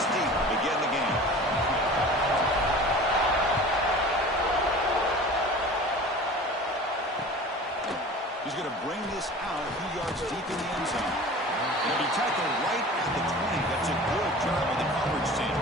this deep to begin the game. He's going to bring this out a few yards deep in the end zone. It'll be tackled right at the 20. That's a good job of the coverage team.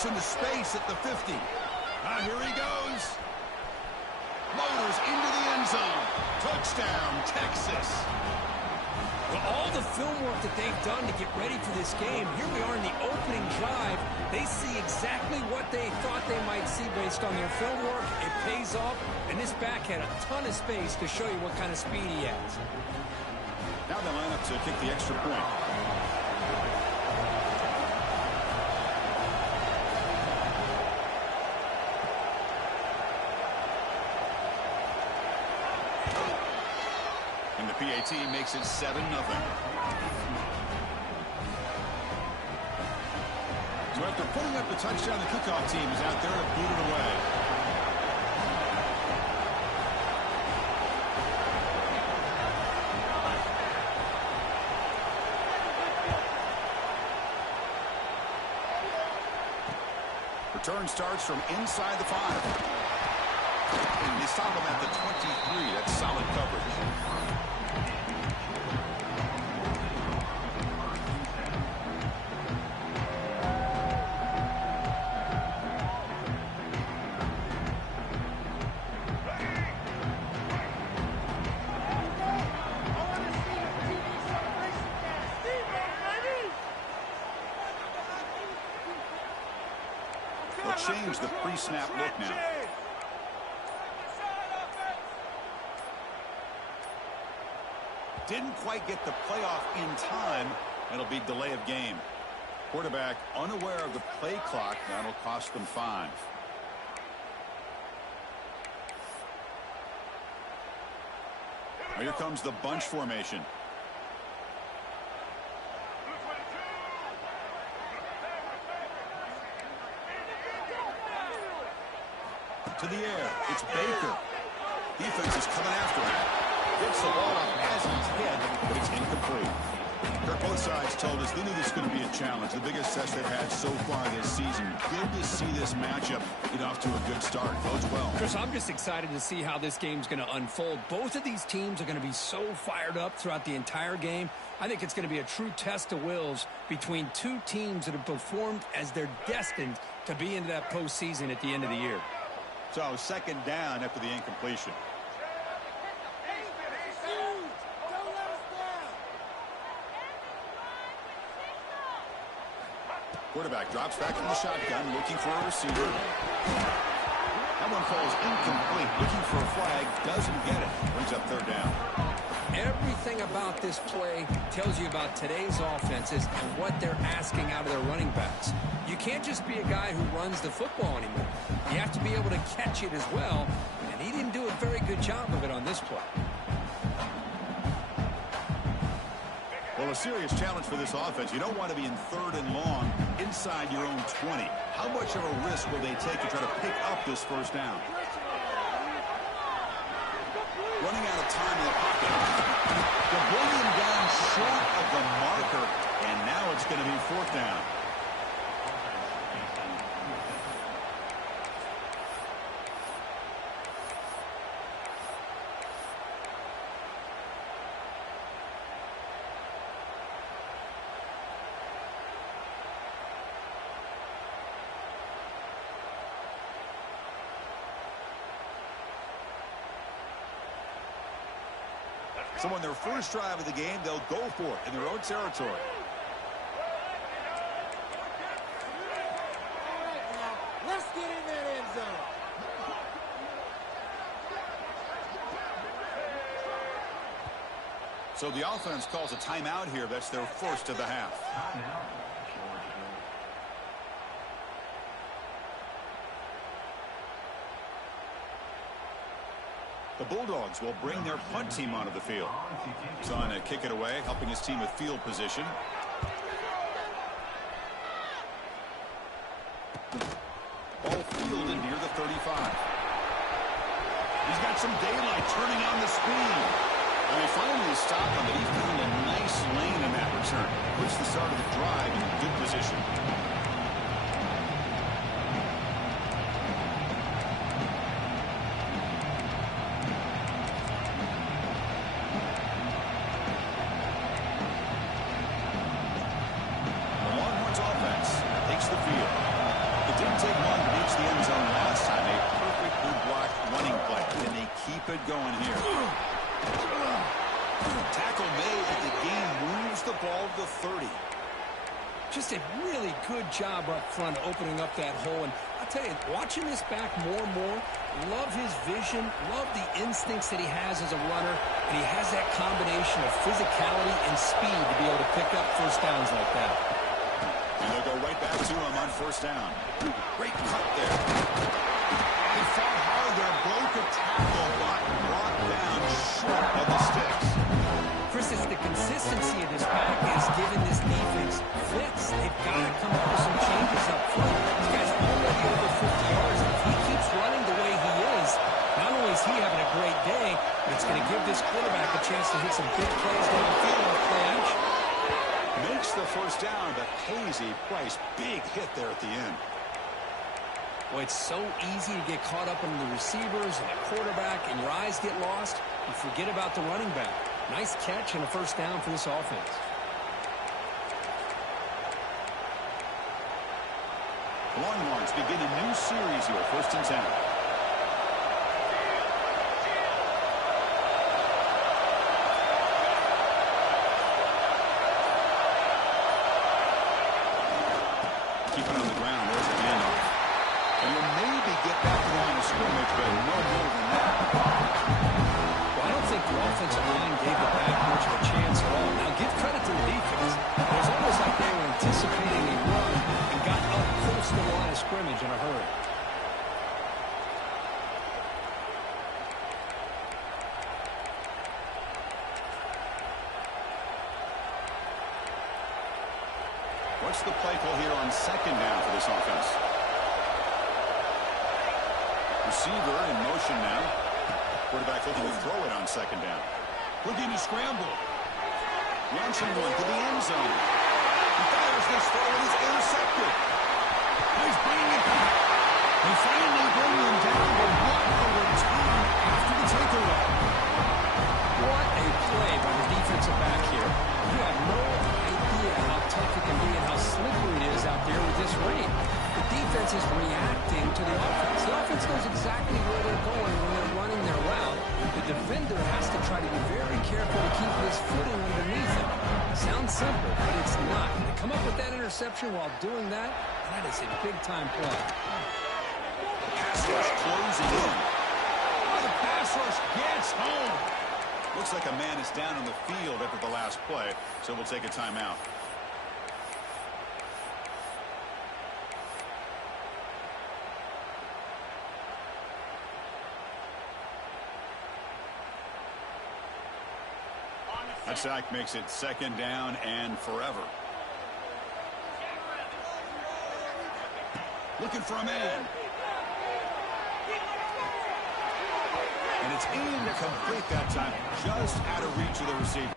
Into space at the 50. Here he goes. Motors into the end zone. Touchdown, Texas. Well, all the film work that they've done to get ready for this game, here we are in the opening drive. They see exactly what they thought they might see based on their film work. It pays off, and this back had a ton of space to show you what kind of speed he has. Now they line up to kick the extra point. And the PAT makes it 7-0. So after putting up the touchdown, the kickoff team is out there to boot it away. Return starts from inside the 5. And they stop him at the 23. That's solid coverage. They'll change the pre-snap look now. Didn't quite get the playoff in time. It'll be delay of game. Quarterback unaware of the play clock. That'll cost them 5. Now here comes the bunch formation. To the air. It's Baker. Defense is coming after him. Gets the ball up as he's hit, but it's incomplete. Both sides told us they knew this was going to be a challenge. The biggest test they've had so far this season. Good to see this matchup get off to a good start. Bodes well. Chris, I'm just excited to see how this game's going to unfold. Both of these teams are going to be so fired up throughout the entire game. I think it's going to be a true test of wills between two teams that have performed as they're destined to be into that postseason at the end of the year. So second down after the incompletion. Quarterback drops back in the shotgun, looking for a receiver. That one falls incomplete. Looking for a flag, doesn't get it. Brings up third down. Everything about this play tells you about today's offenses and what they're asking out of their running backs. You can't just be a guy who runs the football anymore. You have to be able to catch it as well, and he didn't do a very good job of it on this play. Well, a serious challenge for this offense. You don't want to be in third and long inside your own 20. How much of a risk will they take to try to pick up this first down? Running out of time in the pocket. They're bringing him down short of the marker, and now it's going to be fourth down. So on their first drive of the game, they'll go for it in their own territory. Let's get in that end zone. So the offense calls a timeout here. That's their first of the half. The Bulldogs will bring their punt team onto the field. He's on to kick it away, helping his team with field position. Ball fielded near the 35. He's got some daylight turning on the speed. And they finally stop him, but he found a nice lane in that return. Puts the start of the drive in good position. The Longhorns offense takes the field. It didn't take long to reach the end zone last time. A perfectly blocked running play. And they keep it going here. Tackle made, but the game moves the ball to the 30. Just a really good job up front opening up that hole. And I'll tell you, watching this back more and more, love his vision, love the instincts that he has as a runner, and he has that combination of physicality and speed to be able to pick up first downs like that. And they'll go right back to him on first down. Great cut there. He fought hard there, broke a tackle, but brought down short of the sticks. Chris, it's the consistency of this pack is giving this defense fits. They've got to come up with some changes up front. This guy's already over 50 yards. If he keeps running the way he is, not only is he having a great day, but it's going to give this quarterback a chance to hit some big plays down the field on play action. Makes the first down, but pays a price. Big hit there at the end. Boy, it's so easy to get caught up in the receivers and the quarterback, and your eyes get lost. You forget about the running back. Nice catch and a first down for this offense. The Longhorns begin a new series here, 1st and 10. Keep it on the ground. There's a handoff. And you'll maybe get back to the line of scrimmage, but no more than that. Well, I don't think the offensive line gave the back much of a chance at all. Now, give credit to the defense. It was almost like they were anticipating a run and got up close to the line of scrimmage in a hurry. What's the play call here on 2nd down for this offense? Receiver in motion now. Quarterback looking to throw it on 2nd down. Looking to scramble. Launching one to the end zone. He fires this throw and is intercepted. He's bringing it back. They finally bring him down, but what a return after the takeaway. What a play by the defensive back here. You have no idea how tough it can be and how slippery it is out there with this rain. The defense is reacting to the offense. The offense knows exactly where they're going when they're running their route. The defender has to try to be very careful to keep his footing underneath him. Sounds simple, but it's not. To come up with that interception while doing that, that is a big-time play. Pass rush closing in. Oh, the pass rush gets home. Looks like a man is down on the field after the last play, so we'll take a timeout. That sack makes it 2nd down and forever. Looking for a man. And it's incomplete that time. Just out of reach of the receiver.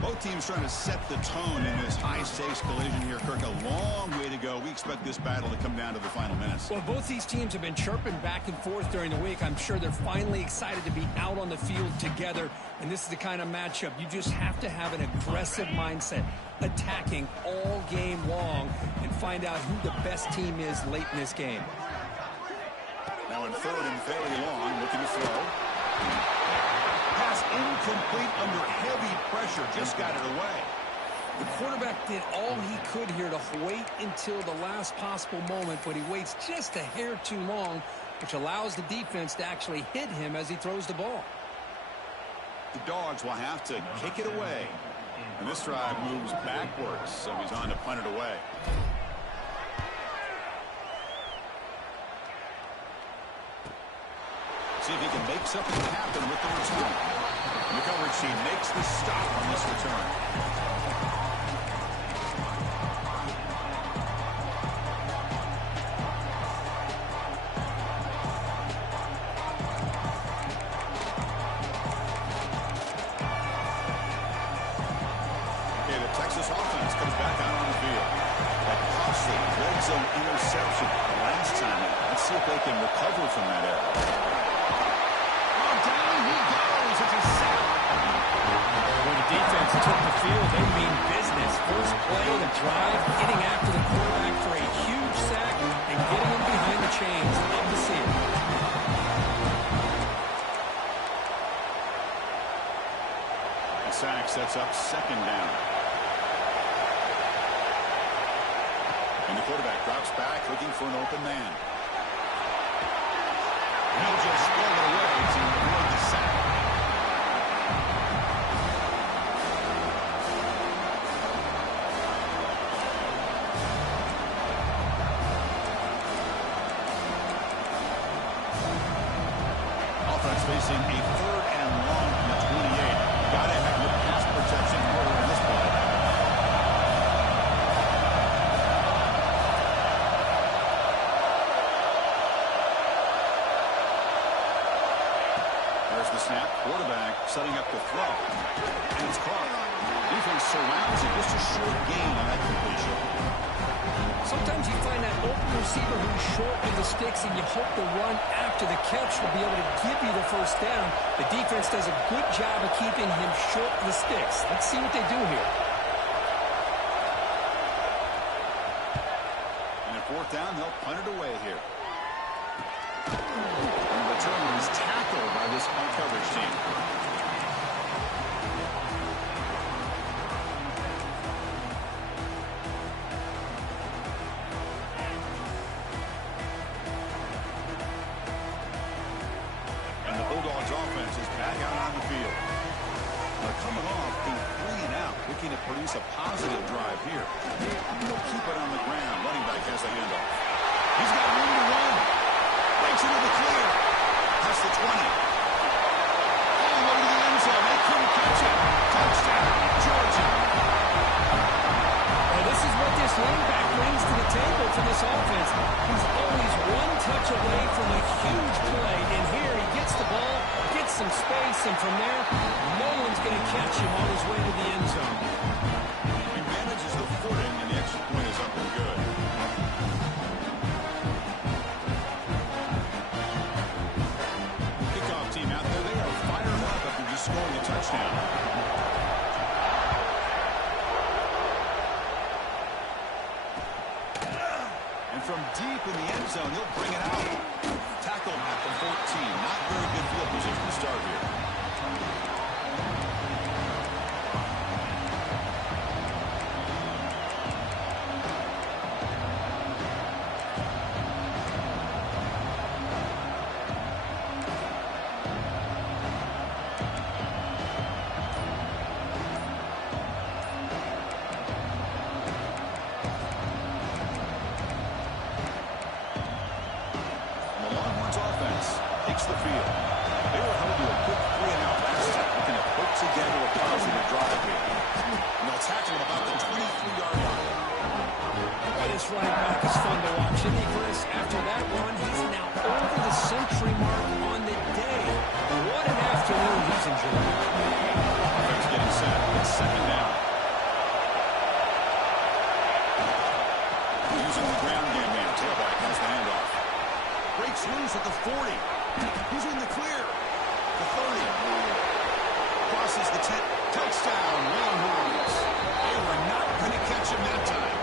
Both teams trying to set the tone in this high-stakes collision here, Kirk. A long way to go. We expect this battle to come down to the final minutes. Well, both these teams have been chirping back and forth during the week. I'm sure they're finally excited to be out on the field together. And this is the kind of matchup you just have to have an aggressive mindset, attacking all game long, and find out who the best team is late in this game. Now in third and very long, looking to throw. Pass incomplete under heavy pressure. Just got it away. The quarterback did all he could here to wait until the last possible moment, but he waits just a hair too long, which allows the defense to actually hit him as he throws the ball. The Dogs will have to kick it away. And this drive moves backwards, so he's on to punt it away. See if he can make something happen with the return. And the coverage team makes the stop on this return. Okay, the Texas offense comes back out on the field. That costly red zone interception last time. Let's see if they can recover from that error. When the defense took the field, they mean business. First play of the drive, getting after the quarterback for a huge sack and getting him behind the chains. Love to see it. The sack sets up second down. And the quarterback drops back, looking for an open man. He'll just throw it away to avoid the sack. Offense facing a third and long from the 28. Got to have your pass protection order in this play. There's the snap. Quarterback setting up the throw. And it's caught. Defense surrounds it. Just a short gain on that completion. Sometimes you find that open receiver who's short of the sticks, and you hope the run after the catch will be able to give you the first down. The defense does a good job of keeping him short of the sticks. Let's see what they do here. And at fourth down, they'll punt it away here. And the returner is tackled by this punt coverage team. And the Bulldogs offense is back out on the field. They're coming off a 3-and-out, looking to produce a positive drive here. They'll keep it on the ground. Running back has the handoff. He's got room to run. Breaks into the clear. Past the 20. All the way to the end zone. They couldn't catch it. Touchdown, Georgia. Well, this is what this running back brings to the table for this offense. He's always one touch away from a huge play. And here he gets the ball, gets some space, and from there, no one's going to catch him on his way to the end zone. He manages the footing, and the extra point is up and good. Kickoff team out there, they are fired up after just scoring a touchdown. And from deep in the end zone, he'll bring it out. Tackle at the 14. Not very good field position to start here. And the Longhorns offense takes the field. They were held to a quick He's at the 40. He's in the clear. The 30. Crosses the 10. Touchdown, Longhorns. They were not going to catch him that time.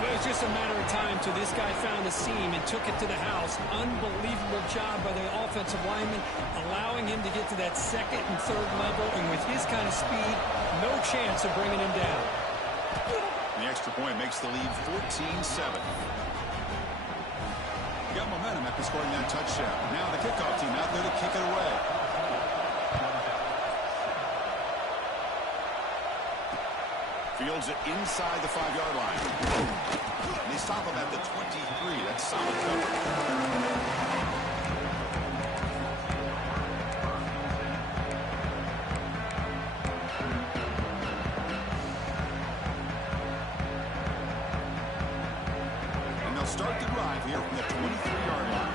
Well, it was just a matter of time till this guy found the seam and took it to the house. Unbelievable job by the offensive lineman, allowing him to get to that second and third level. And with his kind of speed, no chance of bringing him down. The extra point makes the lead 14-7. Got momentum after scoring that touchdown. Now the kickoff team out there to kick it away. Fields it inside the 5-yard line. And they stop him at the 23. That's solid coverage. Start the drive here from the 23-yard line.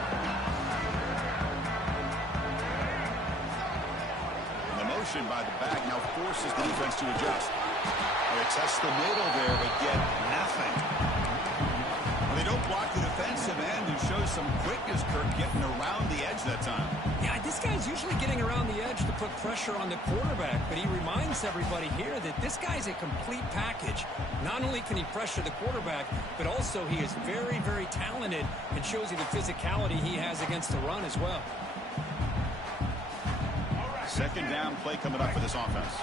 And the motion by the back now forces the defense to adjust. They test the middle there, but get nothing. Well, they don't block the defensive end, who shows some quickness, Kirk, getting around the edge that time. Yeah, this guy's usually getting around the edge to put pressure on the quarterback, but he reminds everybody here that this guy's a complete package. Not only can he pressure the quarterback, but also he is very, very talented and shows you the physicality he has against the run as well. Second down play coming up for this offense.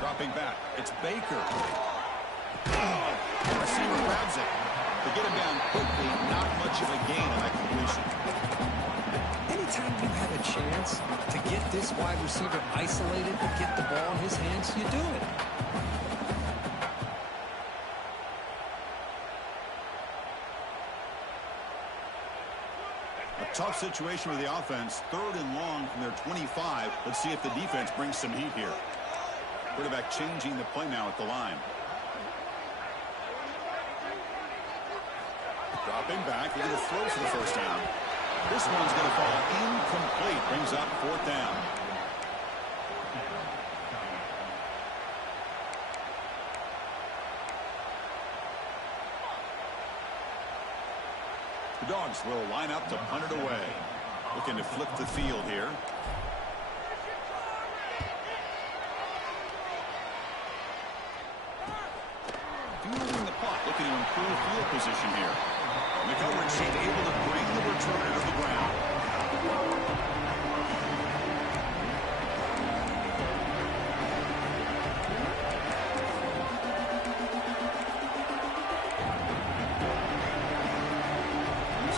Dropping back, it's Baker. Receiver grabs it. To get him down quickly, not much of a gain on that completion. Anytime you have a chance to get this wide receiver isolated and get the ball in his hands, you do it. A tough situation with the offense. 3rd and long from their 25. Let's see if the defense brings some heat here. Quarterback changing the play now at the line. Dropping back, they're going to throw for the first down. This one's going to fall incomplete. Brings up 4th down. The Dogs will line up to punt it away. Looking to flip the field here. Fueling the punt, looking to improve field position here. And the coverage team able to bring the returner to the ground.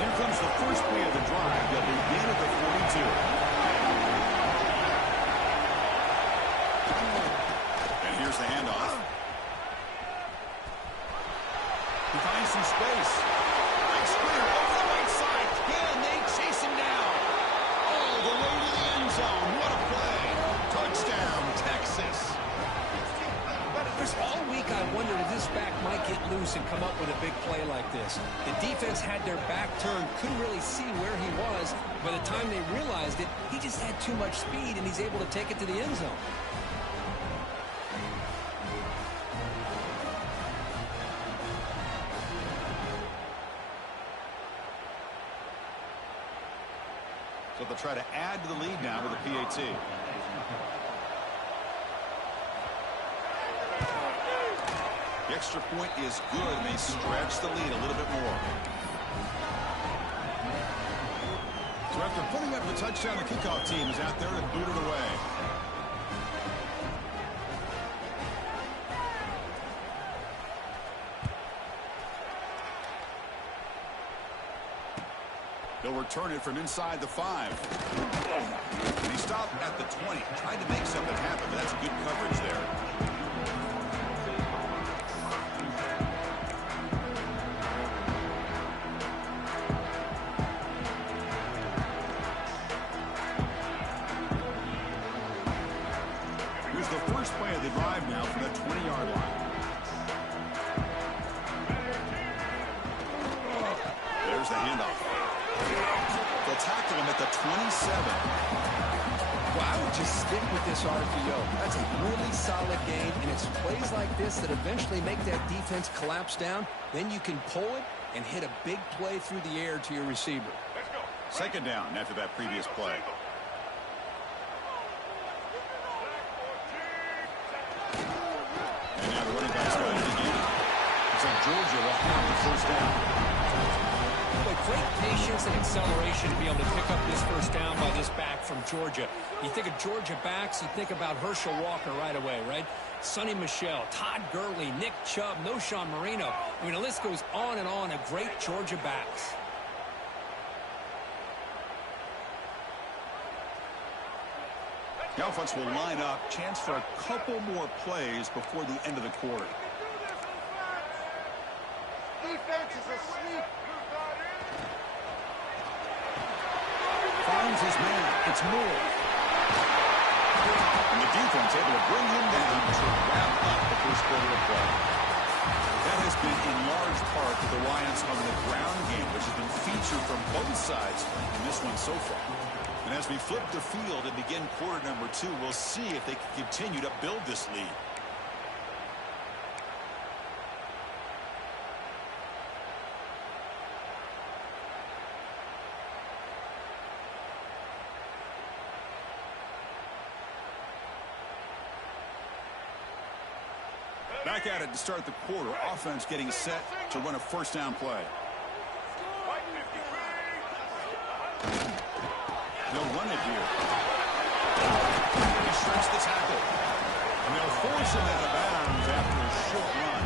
Here comes the first play of the drive. They'll begin at the 42. And here's the handoff. He finds some space. Nice clear over the right side. Can they chase him down? All the way to the end zone. What a play. Touchdown, Texas. Chris, all week I wondered if this back might get loose and come up with a big play like this. The defense had their back turned, couldn't really see where he was. By the time they realized it, he just had too much speed, and he's able to take it to the end zone. So they'll try to add to the lead now with a PAT. The extra point is good, and they stretch the lead a little bit more. So after putting up the touchdown, the kickoff team is out there to boot it away. They'll return it from inside the 5. And he stopped at the 20. Tried to make something happen, but that's good coverage there. Here's the first play of the drive now from the 20-yard line. There's the handoff. They'll tackle him at the 27. Well, I would just stick with this RPO. That's a really solid game, and it's plays like this that eventually make that defense collapse down. Then you can pull it and hit a big play through the air to your receiver. Second down after that previous play. And now the running back's going to begin. It's like Georgia will have the first down. But great patience and acceleration to be able to pick up this first down by this back from Georgia. You think of Georgia backs, you think about Herschel Walker right away, right? Sonny Michel, Todd Gurley, Nick Chubb, Noshawn Marino. I mean, the list goes on and on of great Georgia backs. The offense will line up. Chance for a couple more plays before the end of the quarter. Defense is asleep. Finds his man. It's Moore. And the defense able to bring him down to wrap up the first quarter of play. That has been in large part the reliance on the ground game, which has been featured from both sides in this one so far. And as we flip the field and begin quarter number 2, we'll see if they can continue to build this lead. Back at it to start the quarter. Offense getting set to run a first down play. They'll run it here. He shrinks the tackle. And they'll force him out of bounds after a short run.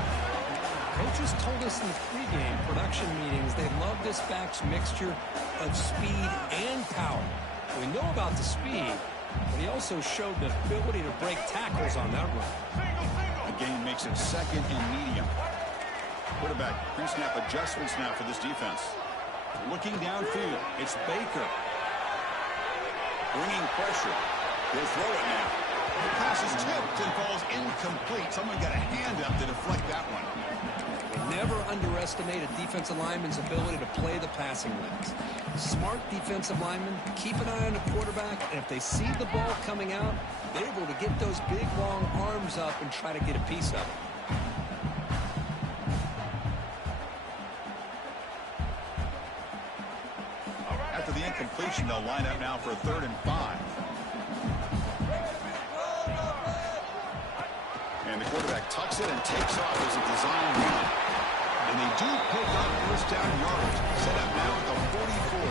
Coaches told us in the pregame production meetings they love this back's mixture of speed and power. We know about the speed, but he also showed the ability to break tackles on that run. The game makes it second and medium. Quarterback pre-snap adjustments now for this defense. Looking downfield, it's Baker. Bringing pressure. They'll throw it now. The pass is tipped and falls incomplete. Someone got a hand up to deflect that one. Never underestimate a defensive lineman's ability to play the passing lanes. Smart defensive linemen keep an eye on the quarterback, and if they see the ball coming out, they're able to get those big, long arms up and try to get a piece of it. After the incompletion, they'll line up now for a 3rd and 5. And the quarterback tucks it and takes off as a design run. And they do pick up first down yardage. Set up now at the 44.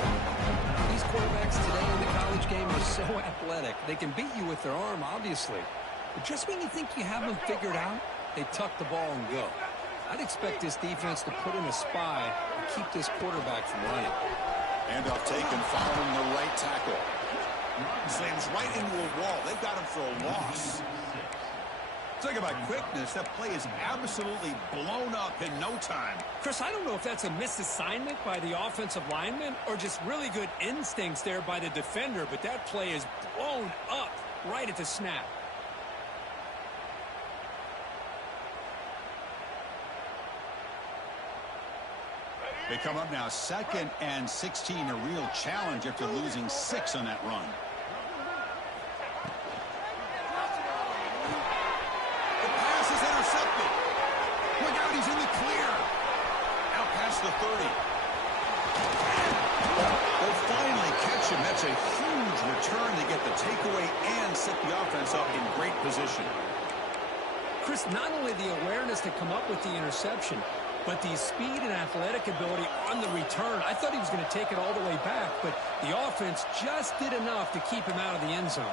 These quarterbacks today in the college game are so athletic. They can beat you with their arm, obviously. But just when you think you have them figured out, they tuck the ball and go. I'd expect this defense to put in a spy and keep this quarterback from running. Handoff taken following the right tackle. Slams right into a wall. They've got him for a loss. Talk about quickness. That play is absolutely blown up in no time. Chris, I don't know if that's a misassignment by the offensive lineman or just really good instincts there by the defender, but that play is blown up right at the snap. They come up now 2nd and 16, a real challenge after losing 6 on that run. The pass is intercepted. Look out, he's in the clear. Out past the 30. They'll finally catch him. That's a huge return to get the takeaway and set the offense up in great position. Chris, not only the awareness to come up with the interception, but the speed and athletic ability on the return. I thought he was going to take it all the way back, but the offense just did enough to keep him out of the end zone.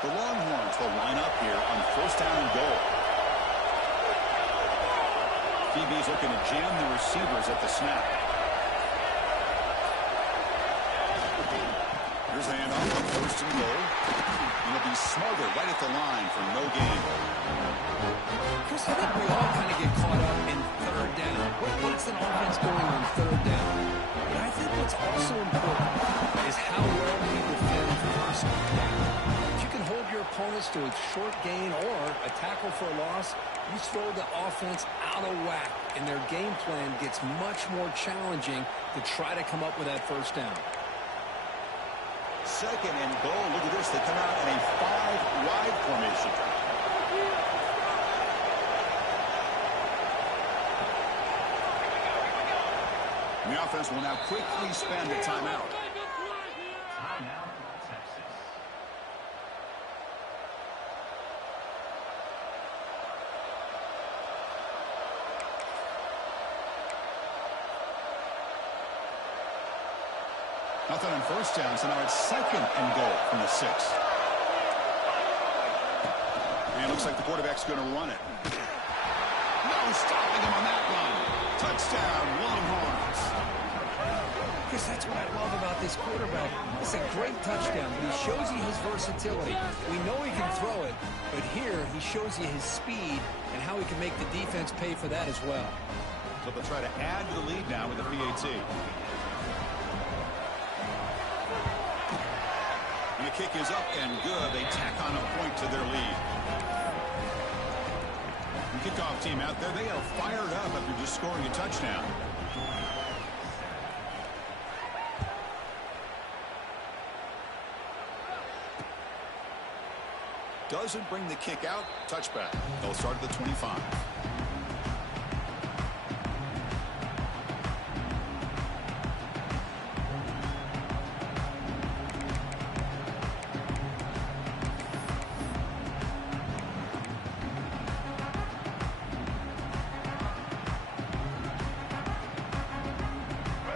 The Longhorns will line up here on first down and goal. DB's looking to jam the receivers at the snap. Here's the handoff on first and goal. And it'll be smothered right at the line for no gain. Chris, I think we all kind of get caught up in 3rd down. What's an offense doing on 3rd down? But I think what's also important is how well we defend first down. If you can hold your opponents to a short gain or a tackle for a loss, you throw the offense out of whack, and their game plan gets much more challenging to try to come up with that first down. second and goal. Look at this. They come out in a 5-wide formation. The offense will now quickly spend a timeout. Nothing on first down, so now it's second and goal from the 6. And it looks like the quarterback's going to run it. No stopping him on that run. Touchdown, Longhorns. Chris, that's what I love about this quarterback. It's a great touchdown, but he shows you his versatility. We know he can throw it, but here he shows you his speed and how he can make the defense pay for that as well. So they'll try to add to the lead now with the PAT. And the kick is up and good. They tack on a point to their lead. The kickoff team out there, they are fired up after just scoring a touchdown. Doesn't bring the kick out. Touchback. They'll start at the 25.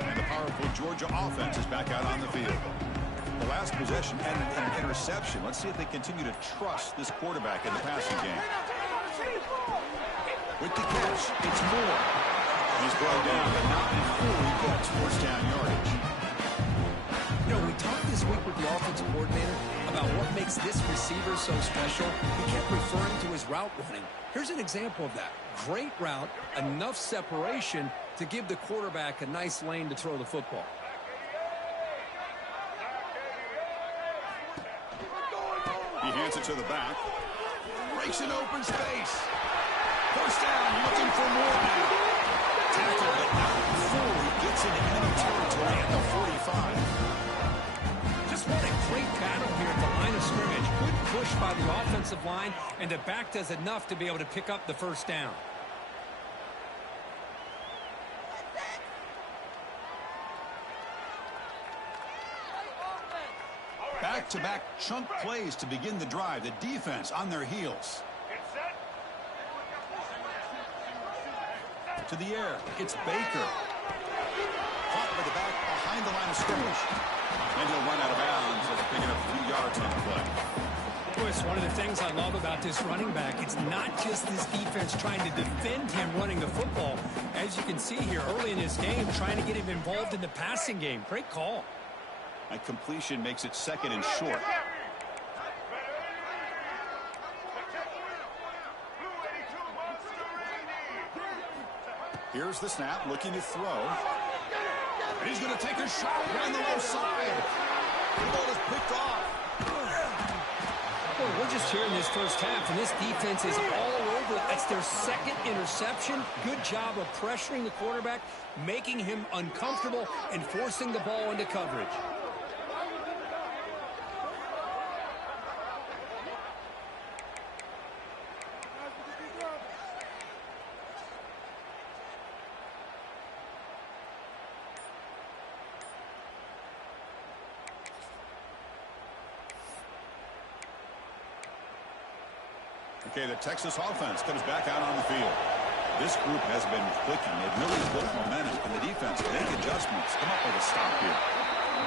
And the powerful Georgia offense is back out on the field. The last possession ended in an interception. Let's see if they continue to trust this quarterback in the passing game. With the catch, it's Moore. He's brought down, but not before he gets first down yardage. You know, we talked this week with the offensive coordinator about what makes this receiver so special. He kept referring to his route running. Here's an example of that. Great route, enough separation to give the quarterback a nice lane to throw the football. He hands it to the back. Breaks an open space. First down, looking for more now. Tackle, but not before he gets into enemy territory at the 45. Just what a great battle here at the line of scrimmage. Good push by the offensive line, and the back does enough to be able to pick up the first down. Back-to-back chunk plays to begin the drive. The defense on their heels. To the air. It's Baker. Caught by the back behind the line of scrimmage. And he'll run out of bounds after picking up a few yards on the play. Boy, it's one of the things I love about this running back. It's not just this defense trying to defend him running the football. As you can see here early in this game, trying to get him involved in the passing game. Great call. A completion makes it second and short. Here's the snap, looking to throw. And he's going to take a shot down the low side. The ball is picked off. Boy, we're just here in this first half, and this defense is all over. That's their second interception. Good job of pressuring the quarterback, making him uncomfortable, and forcing the ball into coverage. Okay, the Texas offense comes back out on the field. This group has been clicking. They've really built momentum, and the defense make adjustments. Come up with a stop here.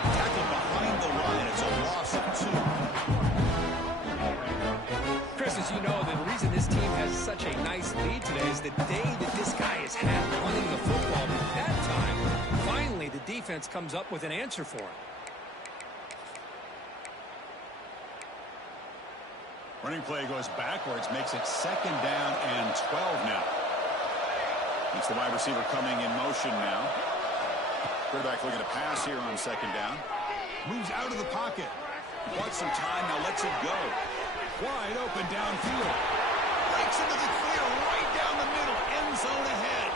Tackled behind the line. It's a loss of 2. Chris, as you know, the reason this team has such a nice lead today is the day that this guy has had running the football. But that time, finally, the defense comes up with an answer for him. Running play goes backwards, makes it second down and 12 now. It's the wide receiver coming in motion now. Quarterback looking to pass here on second down. Moves out of the pocket. Wants some time, now lets it go. Wide open downfield. Breaks into the clear right down the middle. End zone ahead.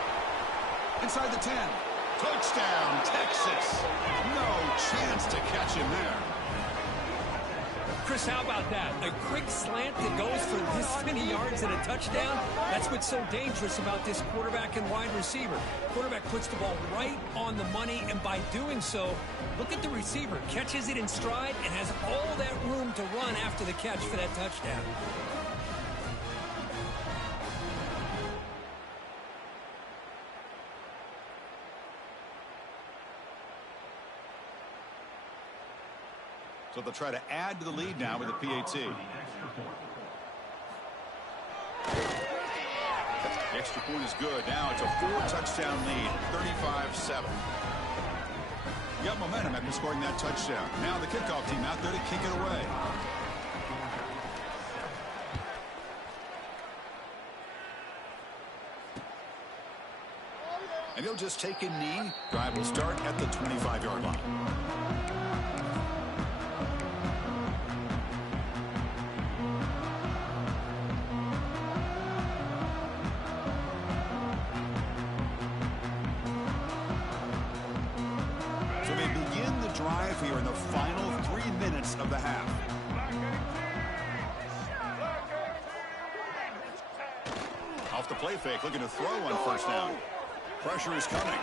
Inside the 10. Touchdown, Texas. No chance to catch him there. Chris, how about that? A quick slant that goes for this many yards and a touchdown. That's what's so dangerous about this quarterback and wide receiver. Quarterback puts the ball right on the money, and by doing so, look at the receiver. Catches it in stride and has all that room to run after the catch for that touchdown. So they'll try to add to the lead now with the PAT. The extra point is good. Now it's a 4-touchdown lead, 35-7. You got momentum after scoring that touchdown. Now the kickoff team out there to kick it away. And he'll just take a knee. Drive will start at the 25-yard line. Here in the final 3 minutes of the half. Off the play fake, looking to throw on first down. Pressure is coming.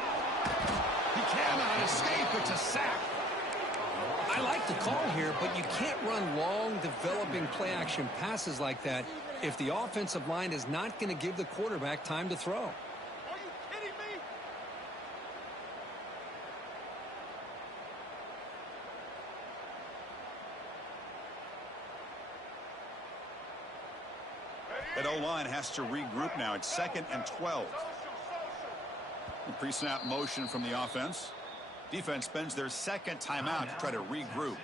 He cannot escape. It's a sack. I like the call here, but you can't run long, developing play-action passes like that if the offensive line is not going to give the quarterback time to throw. That O-line has to regroup now. It's 2nd and 12. Pre-snap motion from the offense. Defense spends their second timeout to try to regroup.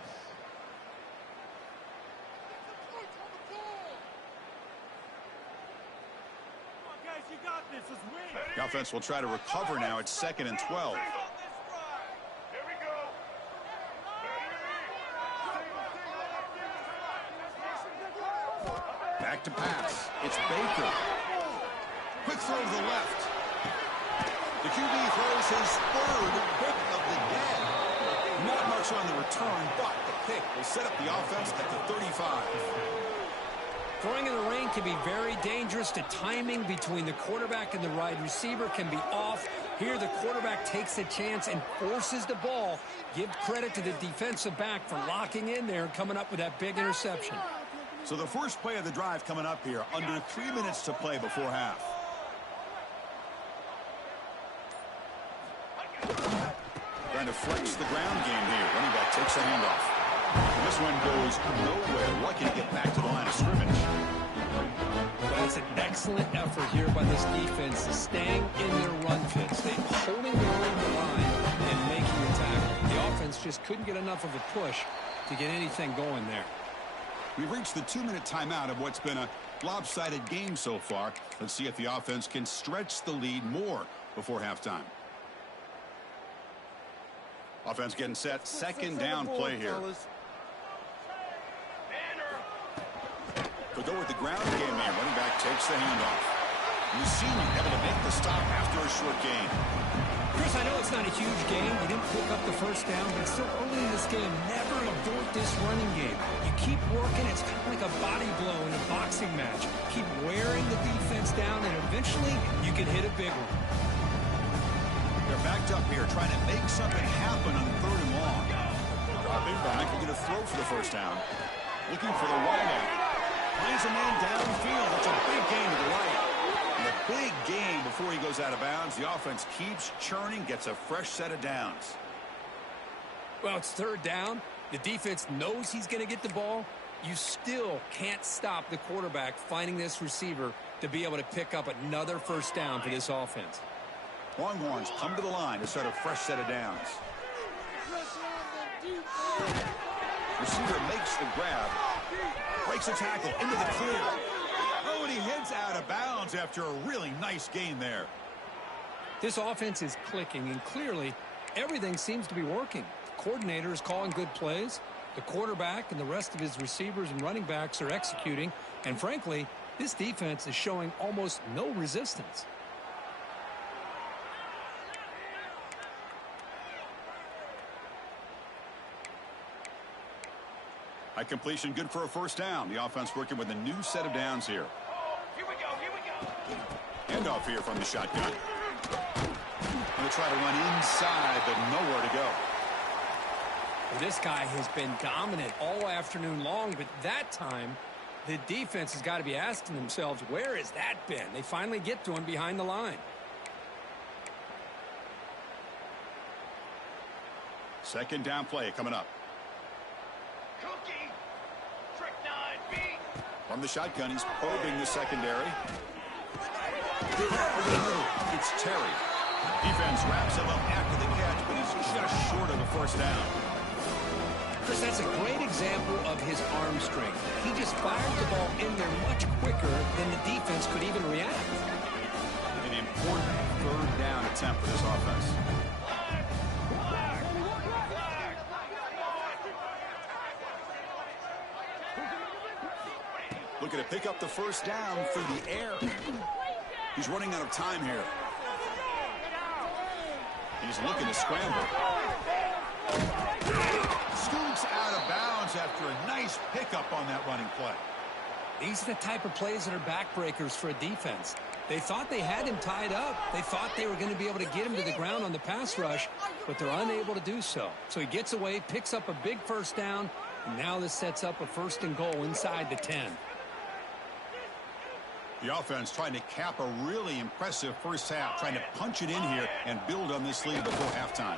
The offense will try to recover now. It's 2nd and 12. Back to pass. It's Baker. Quick throw to the left. The QB throws his 3rd pick of the day. Not much on the return, but the pick will set up the offense at the 35. Throwing in the rain can be very dangerous. The timing between the quarterback and the wide receiver can be off. Here the quarterback takes a chance and forces the ball. Give credit to the defensive back for locking in there and coming up with that big interception. So the first play of the drive coming up here, under 3 minutes to play before half. Trying to flex the ground game here. Running back takes the handoff. And this one goes nowhere. Lucky to get back to the line of scrimmage. That's an excellent effort here by this defense, staying in their run fits. They're holding their own line and making the tackle. The offense just couldn't get enough of a push to get anything going there. We've reached the 2-minute timeout of what's been a lopsided game so far. Let's see if the offense can stretch the lead more before halftime. Offense getting set. 2nd down play here. They'll go with the ground game man. Running back takes the handoff. Lucini able to make the stop after a short gain. Chris, I know it's not a huge game. You didn't pick up the first down, but still early in this game, never abort this running game. You keep working. It's kind of like a body blow in a boxing match. Keep wearing the defense down, and eventually you can hit a big one. They're backed up here, trying to make something happen on 3rd and long. Dropping back, looking to throw for the first down. Looking for the wideout. Finds a man downfield. It's a big gain to the right. And a big gain before he goes out of bounds. The offense keeps churning, gets a fresh set of downs. Well, it's 3rd down. The defense knows he's going to get the ball. You still can't stop the quarterback finding this receiver to be able to pick up another first down for this offense. Longhorns come to the line to start a fresh set of downs. Receiver makes the grab. Breaks a tackle into the clear. Oh, and he heads out of bounds after a really nice gain there. This offense is clicking, and clearly everything seems to be working. The coordinator is calling good plays. The quarterback and the rest of his receivers and running backs are executing. And frankly, this defense is showing almost no resistance. A completion good for a first down. The offense working with a new set of downs here. Here we go. Handoff here from the shotgun. Going to try to run inside, but nowhere to go. Well, this guy has been dominant all afternoon long, but that time, the defense has got to be asking themselves, where has that been? They finally get to him behind the line. Second down play coming up. Cookie. Trick 9B. From the shotgun, he's probing the secondary. It's Terry. Defense wraps him up after the catch, but he's just short of the first down. Chris, that's a great example of his arm strength. He just fired the ball in there much quicker than the defense could even react. An important third down attempt for this offense. Looking to pick up the first down through the air. He's running out of time here. He's looking to scramble. Scoots out of bounds after a nice pickup on that running play. These are the type of plays that are backbreakers for a defense. They thought they had him tied up. They thought they were going to be able to get him to the ground on the pass rush, but they're unable to do so. So he gets away, picks up a big first down, and now this sets up a 1st and goal inside the 10. The offense trying to cap a really impressive first half, trying to punch it in here and build on this lead before halftime.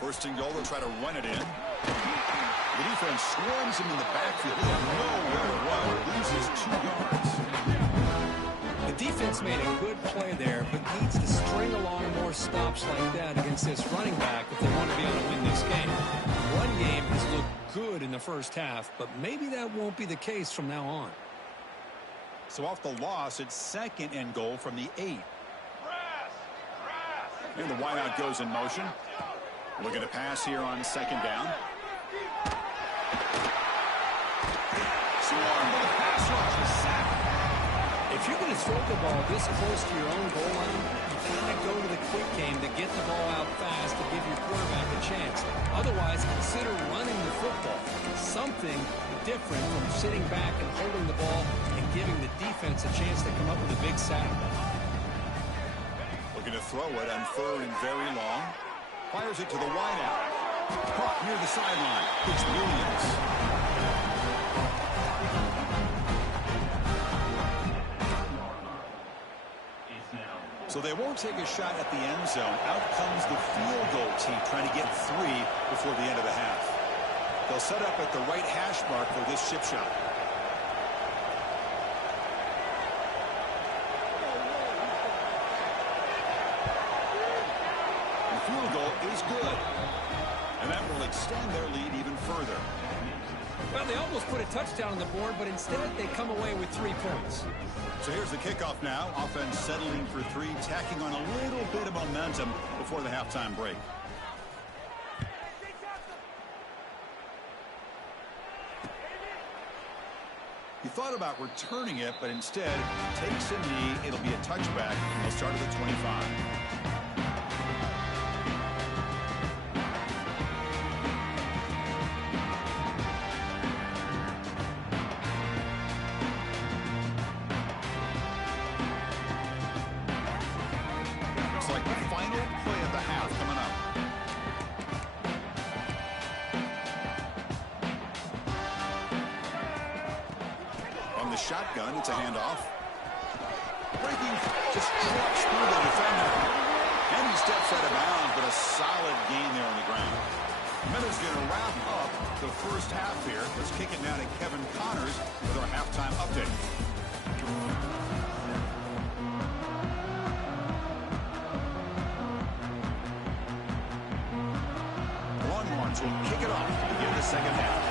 1st and goal, they'll try to run it in. The defense swarms him in the backfield. He has nowhere to run. Loses 2 yards. The defense made a good play there, but needs to string along more stops like that against this running back if they want to be able to win this game. The run game has looked good in the first half, but maybe that won't be the case from now on. So off the loss, it's 2nd and goal from the 8. And the wideout goes in motion. Looking to pass here on 2nd down. Swarm with a pass rush. Sack. If you're going to throw the ball this close to your own goal line, you got to go to the quick game to get the ball out fast to give your quarterback a chance. Otherwise, consider running the football. Something different from sitting back and holding the ball and giving the defense a chance to come up with a big sack. Looking to throw it on 3rd and very long. Fires it to the wideout. Caught near the sideline. It's Williams. So they won't take a shot at the end zone. Out comes the field goal team trying to get 3 before the end of the half. They'll set up at the right hash mark for this chip shot. The field goal is good. And that will extend their lead even further. Well, they almost put a touchdown on the board, but instead they come away with 3 points. So here's the kickoff now. Offense settling for 3, tacking on a little bit of momentum before the halftime break. He thought about returning it, but instead takes a knee. It'll be a touchback, and they'll start at the 25. Looks like the final play of the half coming up. The shotgun, it's a handoff. Breaking, just trucks through the defender. And he steps out of bounds, but a solid gain there on the ground. Miller's going to wrap up the first half here. Let's kick it now to Kevin Connors with our halftime update. The Longhorns will kick it off to begin the second half.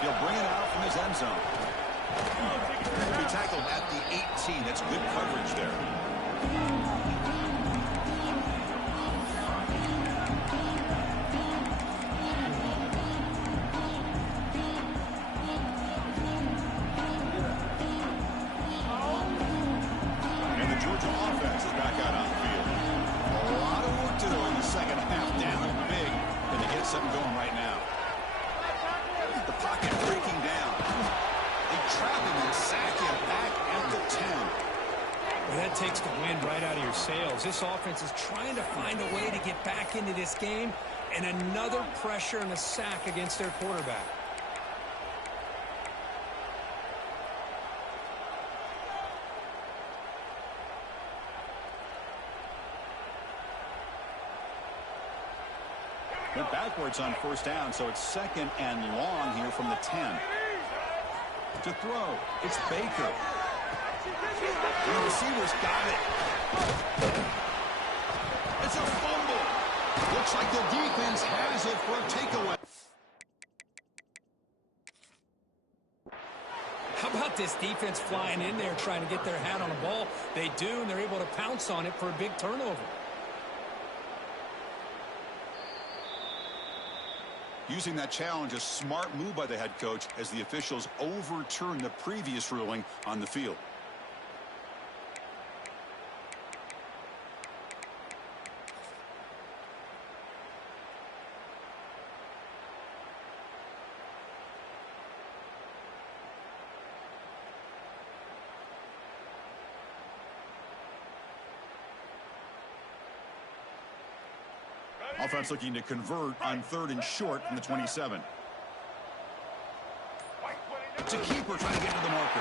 He'll bring it out from his end zone. He'll be tackled at the 18. That's good coverage there. something going right now. The pocket breaking down. They trap him and sack him back at the 10. Well, that takes the wind right out of your sails. This offense is trying to find a way to get back into this game, and another pressure and a sack against their quarterback. Went backwards on first down, so it's second and long here from the 10. To throw, it's Baker. And the receiver's got it. It's a fumble. Looks like the defense has it for a takeaway. How about this defense flying in there trying to get their hat on a ball? They do, and they're able to pounce on it for a big turnover. Using that challenge, a smart move by the head coach as the officials overturn the previous ruling on the field. Offense looking to convert on 3rd and short from the 27. It's a keeper trying to get to the marker.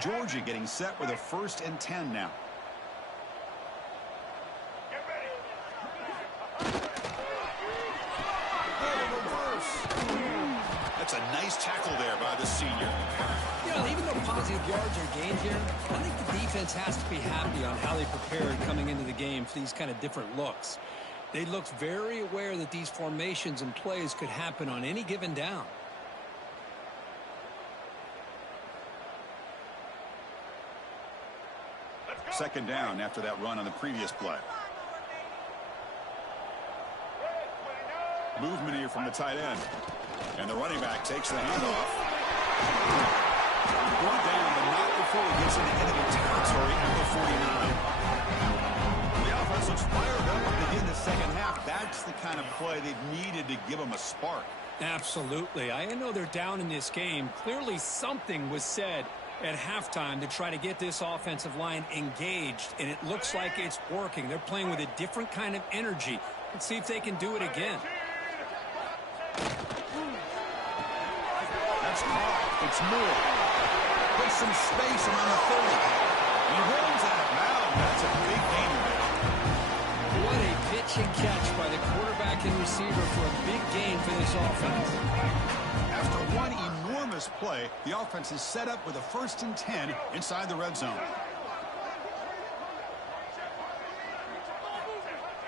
Georgia getting set with a 1st and 10 now. That's a nice tackle there by the senior. You know, even though positive yards are gained here, I think the defense has to be happy on how they prepared coming into the game for these kind of different looks. They looked very aware that these formations and plays could happen on any given down. Second down after that run on the previous play. Movement here from the tight end. And the running back takes the handoff. Brought down, but not before he gets into enemy territory at the 49. The offense looks fired up to begin the second half. That's the kind of play they've needed to give them a spark. Absolutely. I know they're down in this game. Clearly something was said at halftime to try to get this offensive line engaged, and it looks like it's working. They're playing with a different kind of energy. Let's see if they can do it again. That's caught. It's Moore. Puts some space around the 30. He runs out of bounds. That's a big gain there. What a pitch and catch by the quarterback and receiver for a big gain for this offense. After one enormous play, the offense is set up with a 1st and 10 inside the red zone.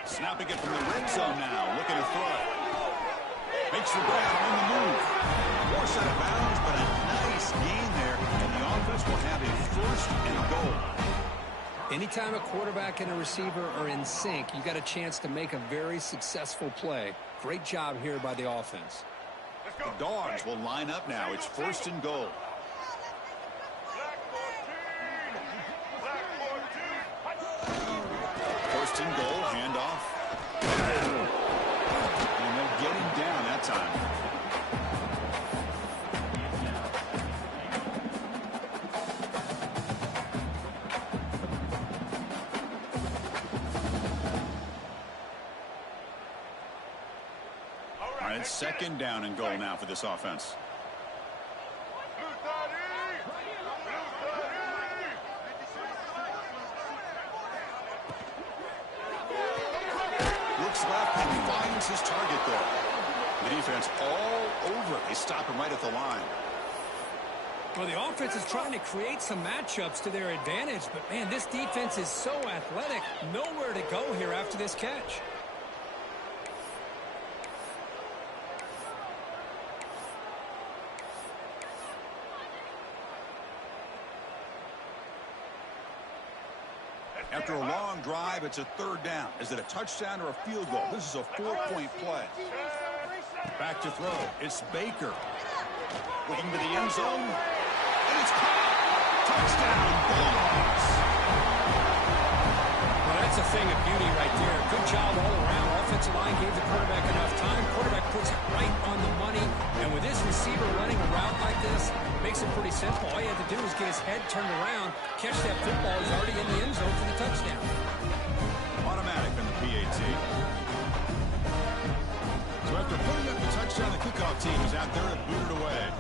Snapping it from the red zone now. Looking to throw. Makes the grab on the move. More set of bounds, but a nice gain there. And the offense will have a 1st and goal. Anytime a quarterback and a receiver are in sync, you got a chance to make a very successful play. Great job here by the offense. The Dogs will line up now. It's 1st and goal. First and goal, handoff. And they'll get him down that time. All right, 2nd down and goal now for this offense. Looks left and finds his target there. The defense all over it. They stop him right at the line. Well, the offense is trying to create some matchups to their advantage, but, man, this defense is so athletic. Nowhere to go here after this catch. After a long drive, it's a third down. Is it a touchdown or a field goal? This is a 4-point play. Back to throw. It's Baker. Looking to the end zone. And it's caught. Touchdown, Bulldogs. Well, that's a thing of beauty right there. Good job all around. Offensive line gave the quarterback enough time. Quarterback puts it right on the money. And with this receiver running a route like this, makes it pretty simple. All you have to do is get his head turned around, catch that football. He's already in the end zone for the touchdown. Automatic in the PAT. So after putting up the touchdown, the kickoff team is out there to boot it away.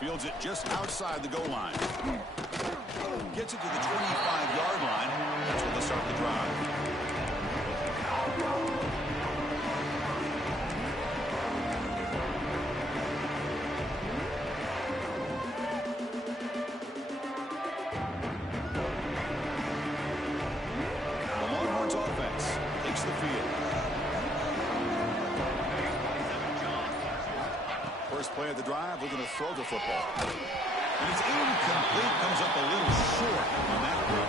Fields it just outside the goal line. Gets it to the 25-yard line. That's where they'll start the drive. The field. First play of the drive, we're going to throw the football. And it's incomplete, comes up a little short on that throw.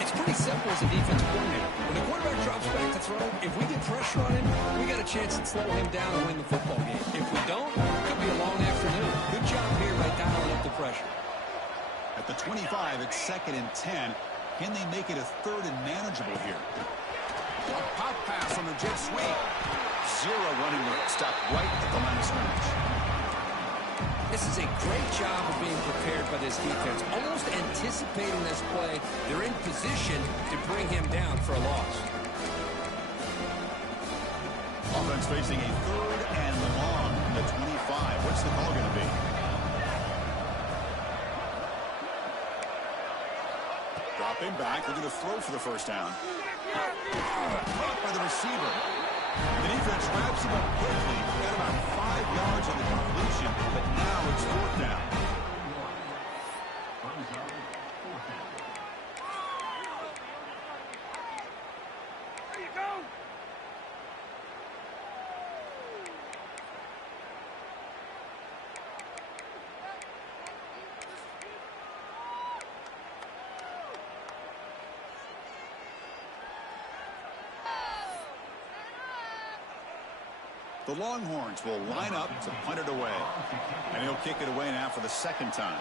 It's pretty simple as a defensive coordinator. When the quarterback drops back to throw, if we get pressure on him, we got a chance to slow him down and win the football game. If we don't, it could be a long afternoon. Good job here by dialing up the pressure. At the 25, it's 2nd and 10. Can they make it a 3rd and manageable here? A pop pass on the jet sweep. Zero running room. Stopped right at the line of scrimmage. This is a great job of being prepared by this defense. Almost anticipating this play. They're in position to bring him down for a loss. Offense facing a 3rd and long from the 25. What's the call going to be? Dropping back. They're going to throw for the first down. Caught by the receiver. The defense wraps him up quickly. Got about 5 yards on the completion, but now it's 4th down. There you go. The Longhorns will line up to punt it away. And he'll kick it away now for the 2nd time.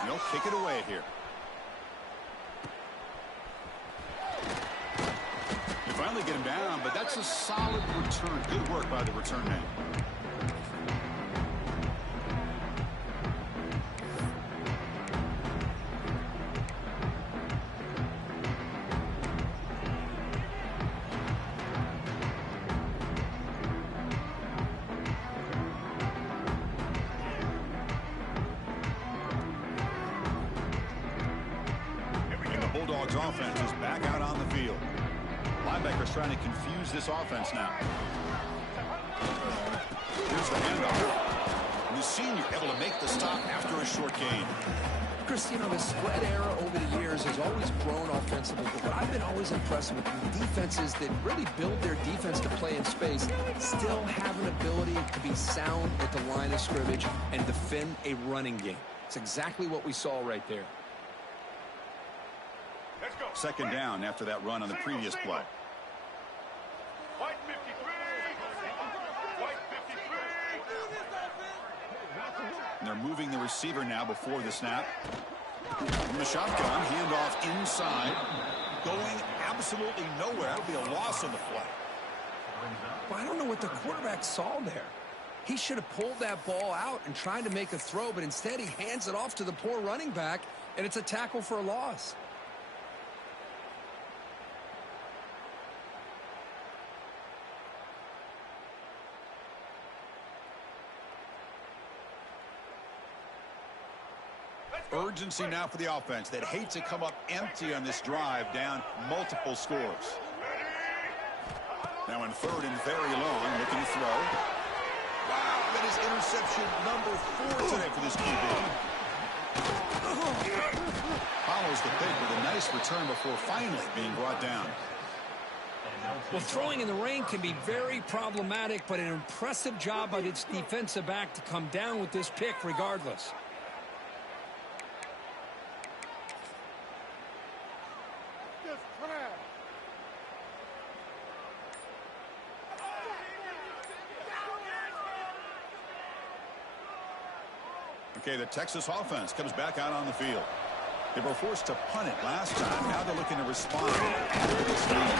And he'll kick it away here. They finally get him down, but that's a solid return. Good work by the return man. Bulldogs offense is back out on the field. Linebackers trying to confuse this offense now. Here's the handoff. And the senior able to make the stop after a short gain. Chris, you know, the spread era over the years has always grown offensively, but what I've been always impressed with defenses that really build their defense to play in space still have an ability to be sound at the line of scrimmage and defend a running game. It's exactly what we saw right there. 2nd down after that run on the previous play. White 53. White 53. And they're moving the receiver now before the snap. From the shotgun, handoff inside. Going absolutely nowhere. That'll be a loss on the play. Well, I don't know what the quarterback saw there. He should have pulled that ball out and tried to make a throw, but instead he hands it off to the poor running back, and it's a tackle for a loss. Urgency now for the offense that hates to come up empty on this drive, down multiple scores. Now in 3rd and very long, looking to throw. Wow, that is interception number 4 today for this QB. Follows the pick with a nice return before finally being brought down. Well, throwing in the rain can be very problematic, but an impressive job by its defensive back to come down with this pick regardless. Okay, the Texas offense comes back out on the field. They were forced to punt it last time. Now they're looking to respond after this lead.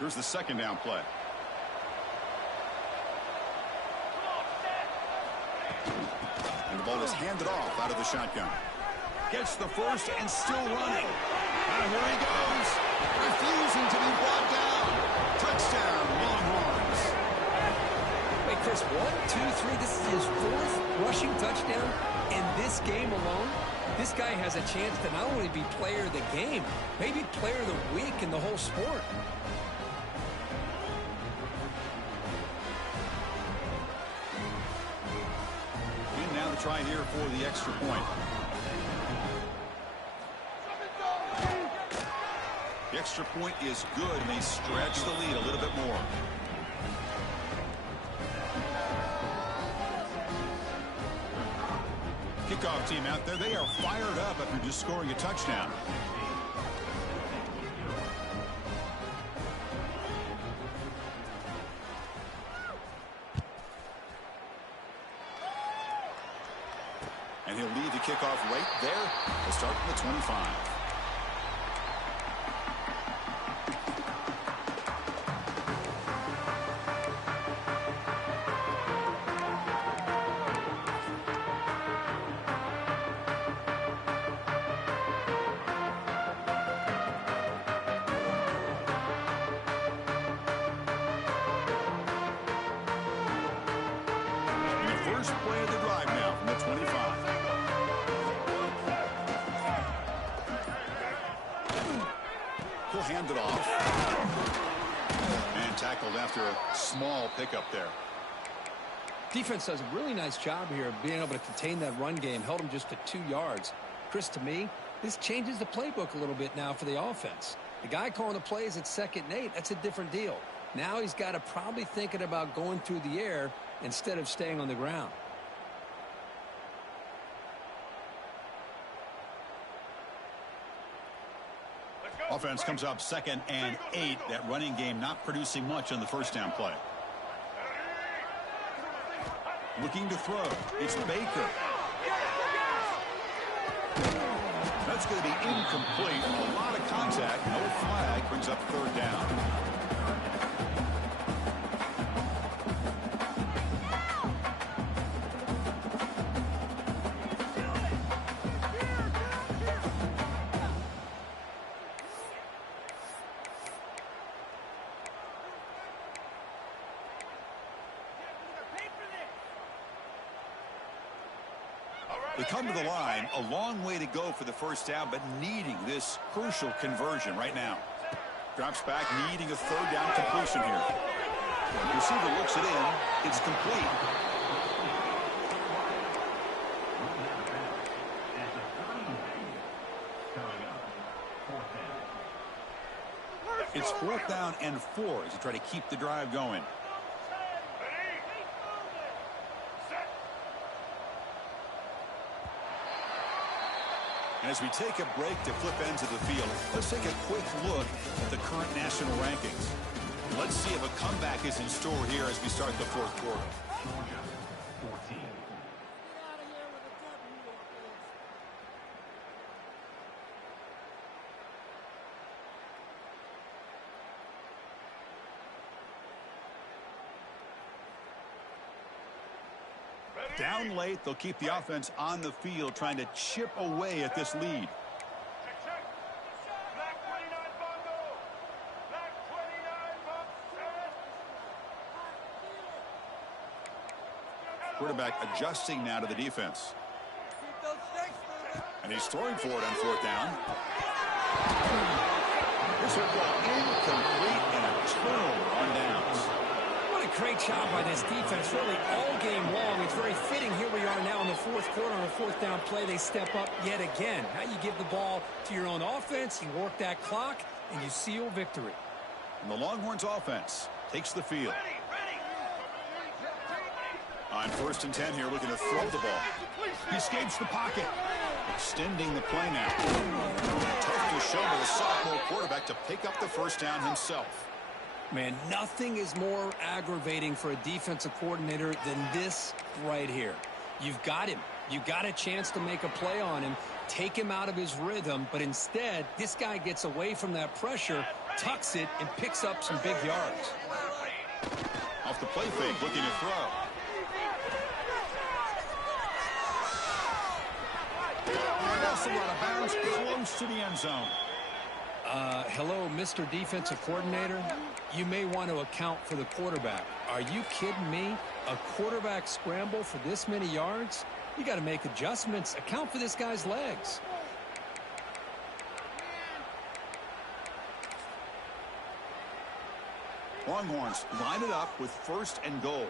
Here's the second down play. And the ball is handed off out of the shotgun. Gets the first and still running. And here he goes. Refusing to be brought down. Touchdown, Longhorns. Wait, Chris, 1, 2, 3. This is his 4th rushing touchdown in this game alone. This guy has a chance to not only be player of the game, maybe player of the week in the whole sport. Try here for the extra point. The extra point is good, and they stretch the lead a little bit more. Kickoff team out there, they are fired up after just scoring a touchdown. And he'll lead the kickoff right there. We'll start from the 25. And the first play of the drive now from the 25. He'll hand it off. And tackled after a small pickup there. Defense does a really nice job here of being able to contain that run game. Held him just to 2 yards. Chris, to me, this changes the playbook a little bit now for the offense. The guy calling the plays at 2nd and 8, that's a different deal. Now he's got to probably thinking about going through the air instead of staying on the ground. Offense comes up 2nd and 8. That running game not producing much on the first down play. Looking to throw. It's Baker. That's going to be incomplete. A lot of contact. No flag. Brings up 3rd down. They come to the line, a long way to go for the first down, but needing this crucial conversion right now. Drops back, needing a 3rd down completion here. The receiver looks it in. It's complete. It's 4th down and 4 as they try to keep the drive going. And as we take a break to flip ends of the field, let's take a quick look at the current national rankings. Let's see if a comeback is in store here as we start the 4th quarter. Down late, they'll keep the offense on the field trying to chip away at this lead. Quarterback adjusting now to the defense. And he's throwing for it on fourth down. This will go incomplete and a turnover on downs. What a great job by this defense, really all game long. It's very fitting. Here we are now in the fourth quarter on a fourth down play. They step up yet again. Now you give the ball to your own offense, you work that clock, and you seal victory. And the Longhorns offense takes the field. On 1st and 10 here, looking to throw the ball. He escapes the pocket. Extending the play now. Tough to show to the sophomore quarterback to pick up the first down himself. Man, nothing is more aggravating for a defensive coordinator than this right here. You've got him. You got a chance to make a play on him, take him out of his rhythm, but instead, this guy gets away from that pressure, tucks it, and picks up some big yards. Off the play fake, looking to throw. And also out of bounds, close to the end zone. Hello, Mr. Defensive Coordinator. You may want to account for the quarterback. Are you kidding me? A quarterback scramble for this many yards? You got to make adjustments. Account for this guy's legs. Longhorns line it up with 1st and goal.